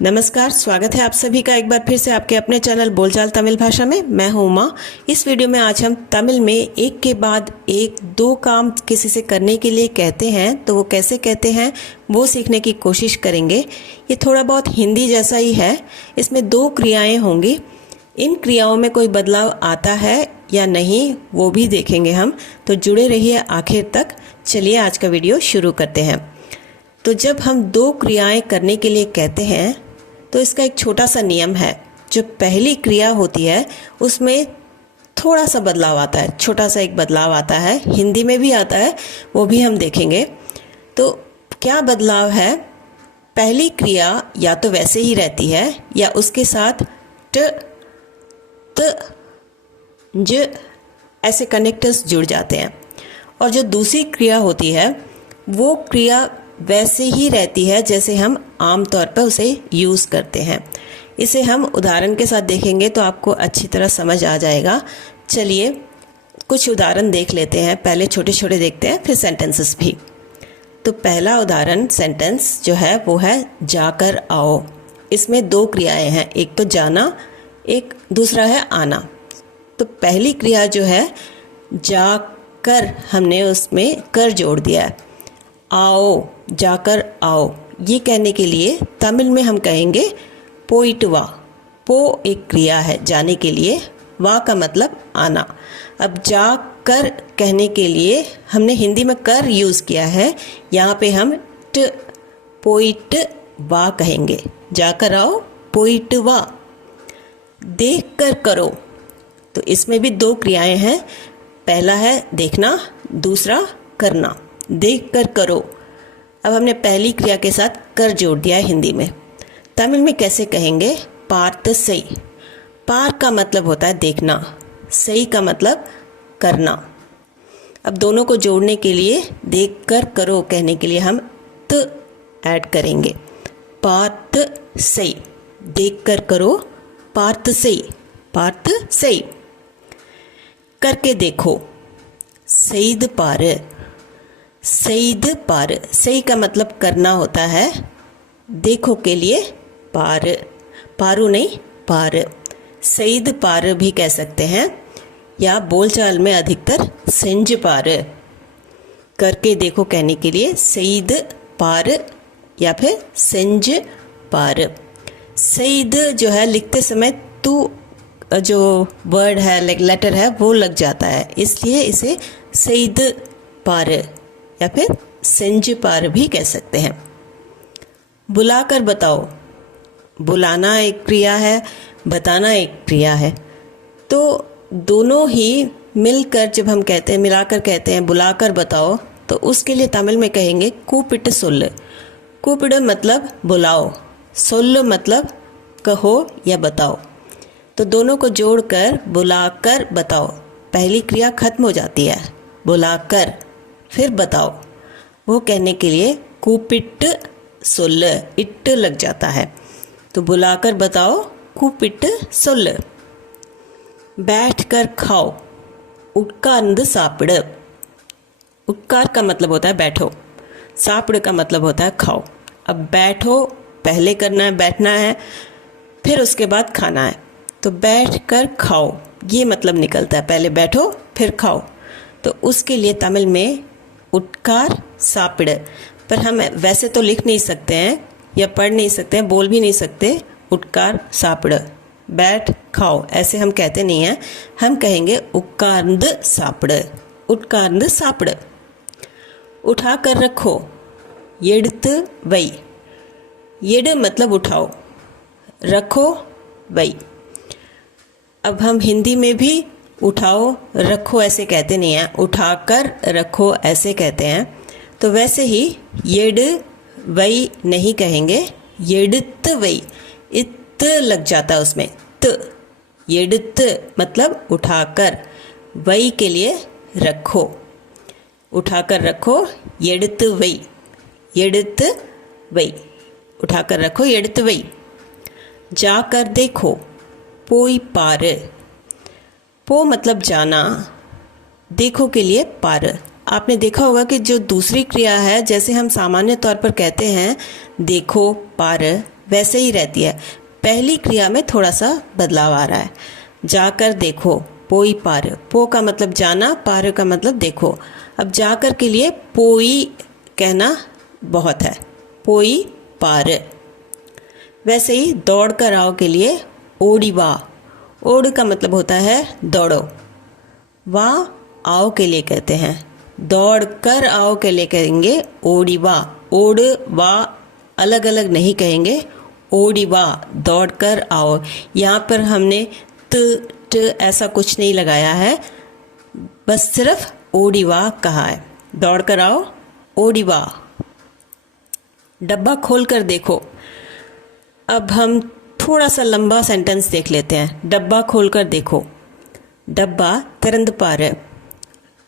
नमस्कार, स्वागत है आप सभी का एक बार फिर से आपके अपने चैनल बोलचाल तमिल भाषा में। मैं हूं उमा। इस वीडियो में आज हम तमिल में एक के बाद एक दो काम किसी से करने के लिए कहते हैं तो वो कैसे कहते हैं वो सीखने की कोशिश करेंगे। ये थोड़ा बहुत हिंदी जैसा ही है। इसमें दो क्रियाएं होंगी। इन क्रियाओं में कोई बदलाव आता है या नहीं वो भी देखेंगे हम, तो जुड़े रहिए आखिर तक। चलिए आज का वीडियो शुरू करते हैं। तो जब हम दो क्रियाएं करने के लिए कहते हैं तो इसका एक छोटा सा नियम है। जो पहली क्रिया होती है उसमें थोड़ा सा बदलाव आता है, छोटा सा एक बदलाव आता है, हिंदी में भी आता है, वो भी हम देखेंगे। तो क्या बदलाव है? पहली क्रिया या तो वैसे ही रहती है या उसके साथ ट, त, ज ऐसे कनेक्टर्स जुड़ जाते हैं। और जो दूसरी क्रिया होती है वो क्रिया वैसे ही रहती है जैसे हम आम तौर पर उसे यूज़ करते हैं। इसे हम उदाहरण के साथ देखेंगे तो आपको अच्छी तरह समझ आ जाएगा। चलिए कुछ उदाहरण देख लेते हैं। पहले छोटे छोटे देखते हैं, फिर सेंटेंसेस भी। तो पहला उदाहरण सेंटेंस जो है वो है जाकर आओ। इसमें दो क्रियाएं हैं, एक तो जाना, एक दूसरा है आना। तो पहली क्रिया जो है जाकर, हमने उसमें कर जोड़ दिया है। आओ, जाकर आओ, ये कहने के लिए तमिल में हम कहेंगे पोइटवा। पो एक क्रिया है जाने के लिए, वा का मतलब आना। अब जाकर कहने के लिए हमने हिंदी में कर यूज़ किया है, यहाँ पे हम ट, पोइट वा कहेंगे। जाकर आओ, पोइटवा। देख कर करो, तो इसमें भी दो क्रियाएं हैं। पहला है देखना, दूसरा करना। देख कर करो। अब हमने पहली क्रिया के साथ कर जोड़ दिया है हिंदी में। तमिल में कैसे कहेंगे? पार्त सई। पार का मतलब होता है देखना, सही का मतलब करना। अब दोनों को जोड़ने के लिए देख कर करो कहने के लिए हम त ऐड करेंगे। पार्त सई, देख कर करो, पार्त सई, पार्त सई। करके देखो, सईद पार। सईद पार, सही का मतलब करना होता है, देखो के लिए पार, पारू नहीं पार। सईद पार भी कह सकते हैं, या बोलचाल में अधिकतर सेंज पार। करके देखो कहने के लिए सईद पार या फिर सेंज पार। सईद जो है लिखते समय तू जो वर्ड है, लेटर है, वो लग जाता है, इसलिए इसे सईद पार या फिर सेंज पार भी कह सकते हैं। बुलाकर बताओ। बुलाना एक क्रिया है, बताना एक क्रिया है। तो दोनों ही मिलकर जब हम कहते हैं, मिलाकर कहते हैं बुलाकर बताओ, तो उसके लिए तमिल में कहेंगे कूपिट सोल्ल। कूपिट मतलब बुलाओ, सोल्ल मतलब कहो या बताओ। तो दोनों को जोड़कर बुलाकर बताओ, पहली क्रिया खत्म हो जाती है। बुलाकर फिर बताओ, वो कहने के लिए कूपिट सोल्ल, इट लग जाता है। तो बुलाकर बताओ, कूपिट सोल्ल। बैठ कर खाओ, उटकार्ंद सापड़। उटकार का मतलब होता है बैठो, सापड़ का मतलब होता है खाओ। अब बैठो पहले करना है, बैठना है, फिर उसके बाद खाना है। तो बैठ कर खाओ ये मतलब निकलता है, पहले बैठो फिर खाओ। तो उसके लिए तमिल में उटकार सापड़, पर हम वैसे तो लिख नहीं सकते हैं या पढ़ नहीं सकते हैं, बोल भी नहीं सकते। उटकार सापड़, बैठ खाओ, ऐसे हम कहते नहीं हैं। हम कहेंगे उटकार्ंद सापड़, उटकार्ंद सापड़। उठा कर रखो, येड़त वई। येड़ मतलब उठाओ, रखो वई। अब हम हिंदी में भी उठाओ रखो ऐसे कहते नहीं हैं, उठाकर रखो ऐसे कहते हैं। तो वैसे ही येड़ वई नहीं कहेंगे, येड़त वई, इत लग जाता है उसमें, त। येड़त मतलब उठाकर, वई के लिए रखो, उठाकर रखो, येड़त वई, येड़त वई। उठाकर रखो, येड़त वई। जाकर देखो, पोई पार। पो मतलब जाना, देखो के लिए पार। आपने देखा होगा कि जो दूसरी क्रिया है, जैसे हम सामान्य तौर पर कहते हैं देखो पार, वैसे ही रहती है। पहली क्रिया में थोड़ा सा बदलाव आ रहा है। जाकर देखो, पोई पार, पो का मतलब जाना, पार का मतलब देखो। अब जाकर के लिए पोई कहना बहुत है, पोई पार। वैसे ही दौड़ कर आओ के लिए ओडी वाह, ओड का मतलब होता है दौड़ो, वाह आओ के लिए कहते हैं। दौड़ कर आओ के लिए कहेंगे ओडी वाह, ओड वाह अलग अलग नहीं कहेंगे, ओडी वाह दौड़ कर आओ। यहाँ पर हमने त ऐसा कुछ नहीं लगाया है, बस सिर्फ ओडी वाह कहा है। दौड़ कर आओ ओडी वाह। डब्बा खोल कर देखो। अब हम थोड़ा सा लंबा सेंटेंस देख लेते हैं। डब्बा खोल कर देखो। डब्बा तिरंद पार।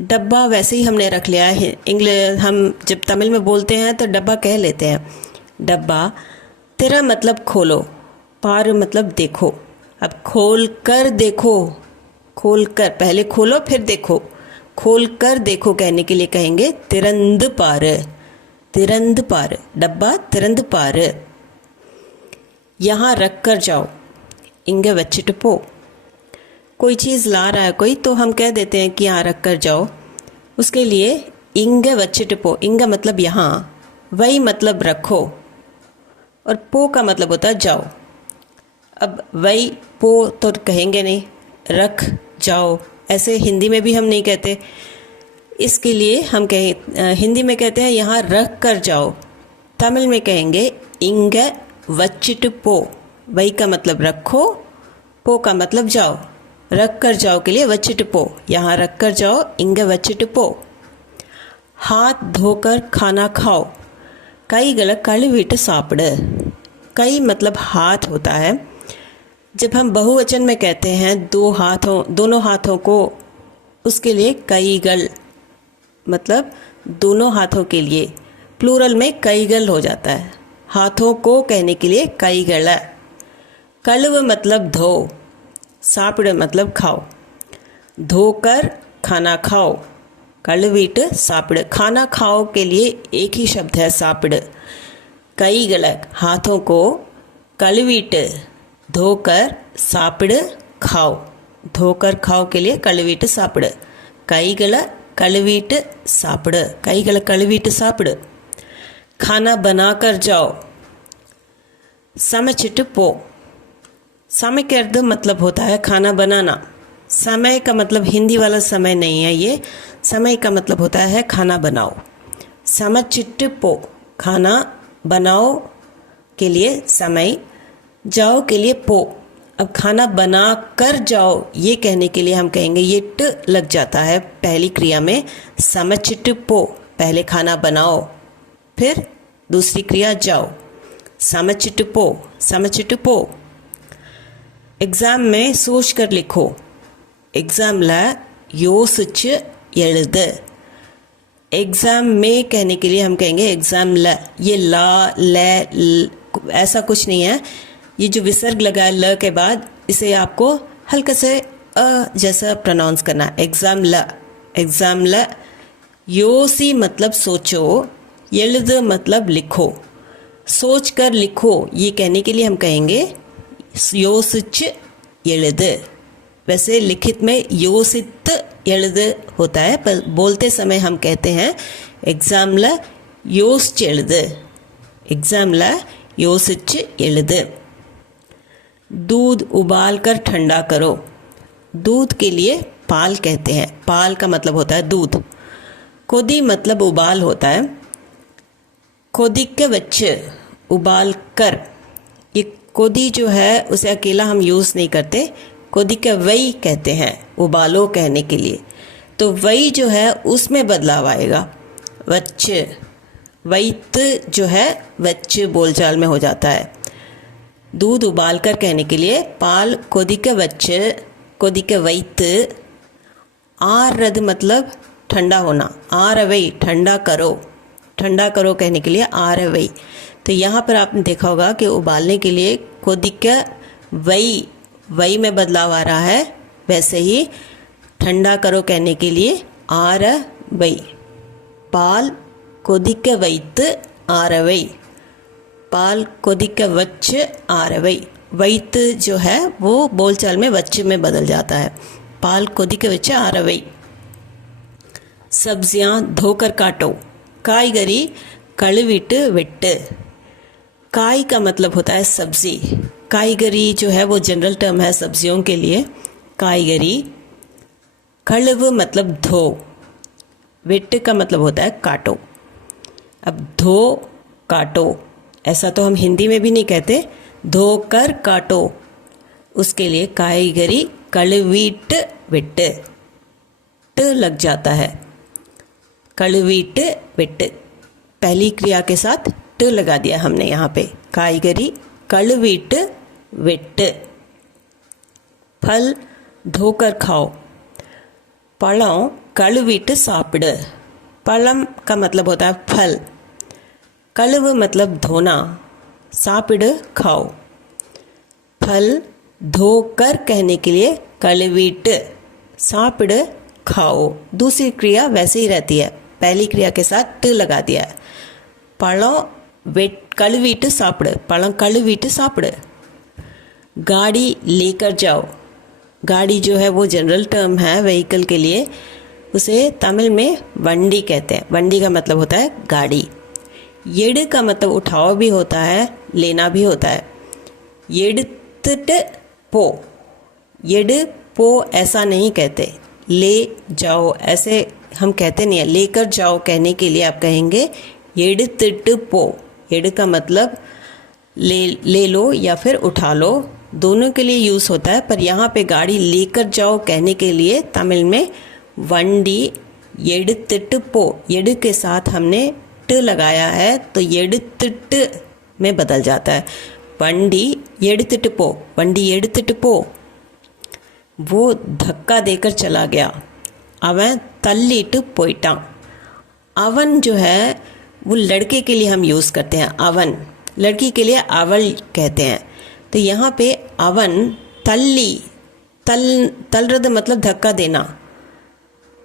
डब्बा वैसे ही हमने रख लिया है। हम जब तमिल में बोलते हैं तो डब्बा कह लेते हैं। डब्बा तेरा मतलब खोलो, पार मतलब देखो। अब खोल कर देखो, खोल कर, पहले खोलो फिर देखो। खोल कर देखो कहने के लिए कहेंगे तिरंद पार, तिरंद पार। डब्बा तिरंद पार। यहाँ रख कर जाओ, इंगे वच्चिट पो। कोई चीज़ ला रहा है कोई, तो हम कह देते हैं कि यहाँ रख कर जाओ। उसके लिए इंगे वच्चिट पो, इंगा मतलब यहाँ, वही मतलब रखो, और पो का मतलब होता है जाओ। अब वही पो तो कहेंगे नहीं, रख जाओ ऐसे हिंदी में भी हम नहीं कहते। इसके लिए हम हिंदी में कहते हैं यहाँ रख कर जाओ। तमिल में कहेंगे इंगे वच्चिट पो, वही का मतलब रखो, पो का मतलब जाओ। रख कर जाओ के लिए वच्चिट पो, यहाँ रख कर जाओ इंगे वच्चिट पो। हाथ धोकर खाना खाओ, कई गलत कழுविट सापड़। कई मतलब हाथ होता है। जब हम बहुवचन में कहते हैं दोनों हाथों को, उसके लिए कई गल मतलब दोनों हाथों के लिए। प्लूरल में कई गल हो जाता है। हाथों को कहने के लिए कई गल। कलव मतलब धो, सापड़ मतलब खाओ। धोकर खाना खाओ, कलवीट सापड़। खाना खाओ के लिए एक ही शब्द है सापड़। कई गलत हाथों को कलवीट, धोकर सापड़ खाओ। धोकर खाओ के लिए कलवीट सापड़। कई गलत कलवीट सापड़, कई गलत कलवीट सापड़। खाना बना कर जाओ, समचिट पो। समय के अर्थ मतलब होता है खाना बनाना। समय का मतलब हिंदी वाला समय नहीं है, ये समय का मतलब होता है खाना बनाओ। समचिट पो, खाना बनाओ के लिए समय, जाओ के लिए पो। अब खाना बना कर जाओ ये कहने के लिए हम कहेंगे, ये ट लग जाता है पहली क्रिया में। समचिट पो, पहले खाना बनाओ, फिर दूसरी क्रिया जाओ। समचिट पो, समचिट पो। एग्ज़ाम में सोच कर लिखो। एग्ज़ाम ला योसिच एഴുത്। एग्ज़ाम में कहने के लिए हम कहेंगे एग्ज़ाम ला। ये ला ल ऐसा कुछ नहीं है। ये जो विसर्ग लगा है ल के बाद, इसे आपको हल्का से अ जैसा प्रोनाउंस करना। एग्ज़ाम ला, एग्ज़ाम ला। योसी मतलब सोचो, एഴുത് मतलब लिखो। सोच कर लिखो ये कहने के लिए हम कहेंगे योसिच एഴുത്। वैसे लिखित में योसित एഴുது होता है, पर बोलते समय हम कहते हैं एग्ज़ाम ला योसिच एഴുது, एग्ज़ाम ला योसिच एഴുது। दूध उबाल कर ठंडा करो। दूध के लिए पाल कहते हैं। पाल का मतलब होता है दूध। कोदी मतलब उबाल होता है। कोदिक वच्चे, उबाल कर। ये कोदी जो है उसे अकेला हम यूज़ नहीं करते, कोदिक वही कहते हैं उबालो कहने के लिए। तो वही जो है उसमें बदलाव आएगा। वच्च, वैत जो है वच्च बोलचाल में हो जाता है। दूध उबाल कर कहने के लिए पाल कोदिक वच्च, कोदिक वैत। आरद मतलब ठंडा होना। आरवई ठंडा करो, ठंडा करो कहने के लिए आरवई। तो यहाँ पर आपने देखा होगा कि उबालने के लिए कोदिक वई, वई में बदलाव आ रहा है। वैसे ही ठंडा करो कहने के लिए आरवई। पाल कोदिक वैत आरवई। पाल कोदिक वच्च आरवई। वैत जो है वो बोलचाल में वच्च में बदल जाता है। पाल कोदिक वच्च आरवई। सब्जियां धोकर काटो। काईगरी कழுविட்டு வெட்டு। काई का मतलब होता है सब्जी। काईगरी जो है वो जनरल टर्म है सब्जियों के लिए। काईगरी। कழுव मतलब धो। वेट का मतलब होता है काटो। अब धो काटो ऐसा तो हम हिंदी में भी नहीं कहते, धोकर काटो। उसके लिए काईगरी कழுवीट वेट ट लग जाता है। कழுवीट वेट पहली क्रिया के साथ ट लगा दिया हमने यहाँ पे। काईगरी कழுवीट वेट। फल धोकर खाओ। पழம் கழுவிட்டு சாப்பிடு। पழம் का मतलब होता है फल। कழுव मतलब धोना। सापिड़ खाओ। फल धोकर कहने के लिए कழுविट सापिड़ खाओ। दूसरी क्रिया वैसे ही रहती है, पहली क्रिया के साथ ट लगा दिया है। पழம் कழுविட்டு சாப்பிடு। पழம் कழுविட்டு சாப்பிடு। गाड़ी लेकर जाओ। गाड़ी जो है वो जनरल टर्म है व्हीकल के लिए, उसे तमिल में वंडी कहते हैं। वंडी का मतलब होता है गाड़ी। येड़ का मतलब उठाओ भी होता है, लेना भी होता है। येड़ित्तु पो। येड़ पो ऐसा नहीं कहते, ले जाओ ऐसे हम कहते नहीं है। लेकर जाओ कहने के लिए आप कहेंगे येड़ित्तु पो। येड़ का मतलब ले लो या फिर उठा लो, दोनों के लिए यूज़ होता है। पर यहाँ पे गाड़ी लेकर जाओ कहने के लिए तमिल में वंडी येड़ित्तु पो। येड़ के साथ हमने ट लगाया है तो येड़ित्तु में बदल जाता है। वंडी येड़ित्तु पो। वंडी येड़ित्तु पो। वो धक्का देकर चला गया। अवन तल्लिट्टु पोइटान। अवन जो है वो लड़के के लिए हम यूज़ करते हैं। अवन लड़की के लिए अवल कहते हैं। तो यहाँ पे अवन तल्ली तलरद मतलब धक्का देना।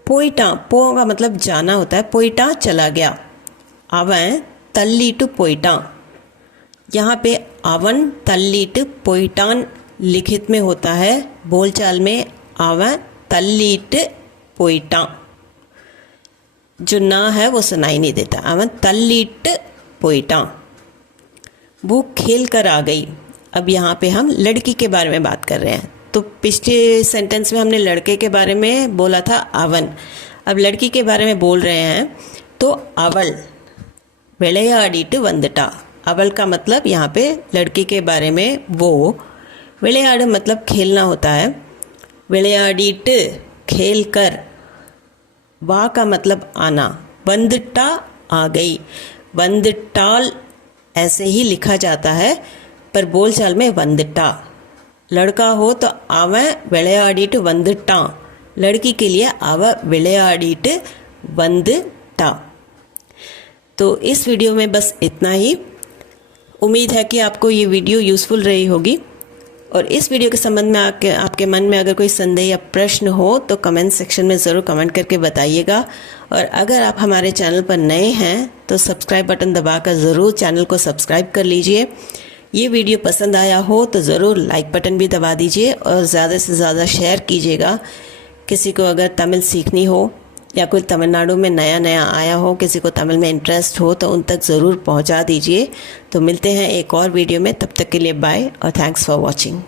पोइटा पो का मतलब जाना होता है। पोइटा चला गया। अवन तल्लिट्टु पोइटान। यहाँ पे अवन तल्लिट्टु पोइटान लिखित में होता है, बोलचाल में अवन तल्लिट्टु पोइटान जो ना है वो सुनाई नहीं देता। अवन तल्लिट्टु पोइटान। वो खेल कर आ गई। अब यहाँ पे हम लड़की के बारे में बात कर रहे हैं। तो पिछले सेंटेंस में हमने लड़के के बारे में बोला था अवन, अब लड़की के बारे में बोल रहे हैं। तो अवल विளையாடிட்டு வந்துட்டா। अवल का मतलब यहाँ पे लड़की के बारे में वो। विளையாடு मतलब खेलना होता है। विளையாடிட்டு खेल कर। वा का मतलब आना। வந்துட்டா आ गई। வந்துட்டாल ऐसे ही लिखा जाता है पर बोलचाल में வந்துட்டா। लड़का हो तो அவன் விளையாடிட்டு வந்துட்டான்। लड़की के लिए அவ விளையாடிட்டு வந்துட்டா। तो इस वीडियो में बस इतना ही। उम्मीद है कि आपको ये वीडियो यूज़फुल रही होगी। और इस वीडियो के संबंध में आपके मन में अगर कोई संदेह या प्रश्न हो तो कमेंट सेक्शन में ज़रूर कमेंट करके बताइएगा। और अगर आप हमारे चैनल पर नए हैं तो सब्सक्राइब बटन दबाकर ज़रूर चैनल को सब्सक्राइब कर लीजिए। ये वीडियो पसंद आया हो तो ज़रूर लाइक बटन भी दबा दीजिए और ज़्यादा से ज़्यादा शेयर कीजिएगा। किसी को अगर तमिल सीखनी हो या कोई तमिलनाडु में नया आया हो, किसी को तमिल में इंटरेस्ट हो तो उन तक ज़रूर पहुंचा दीजिए। तो मिलते हैं एक और वीडियो में, तब तक के लिए बाय और थैंक्स फॉर वॉचिंग।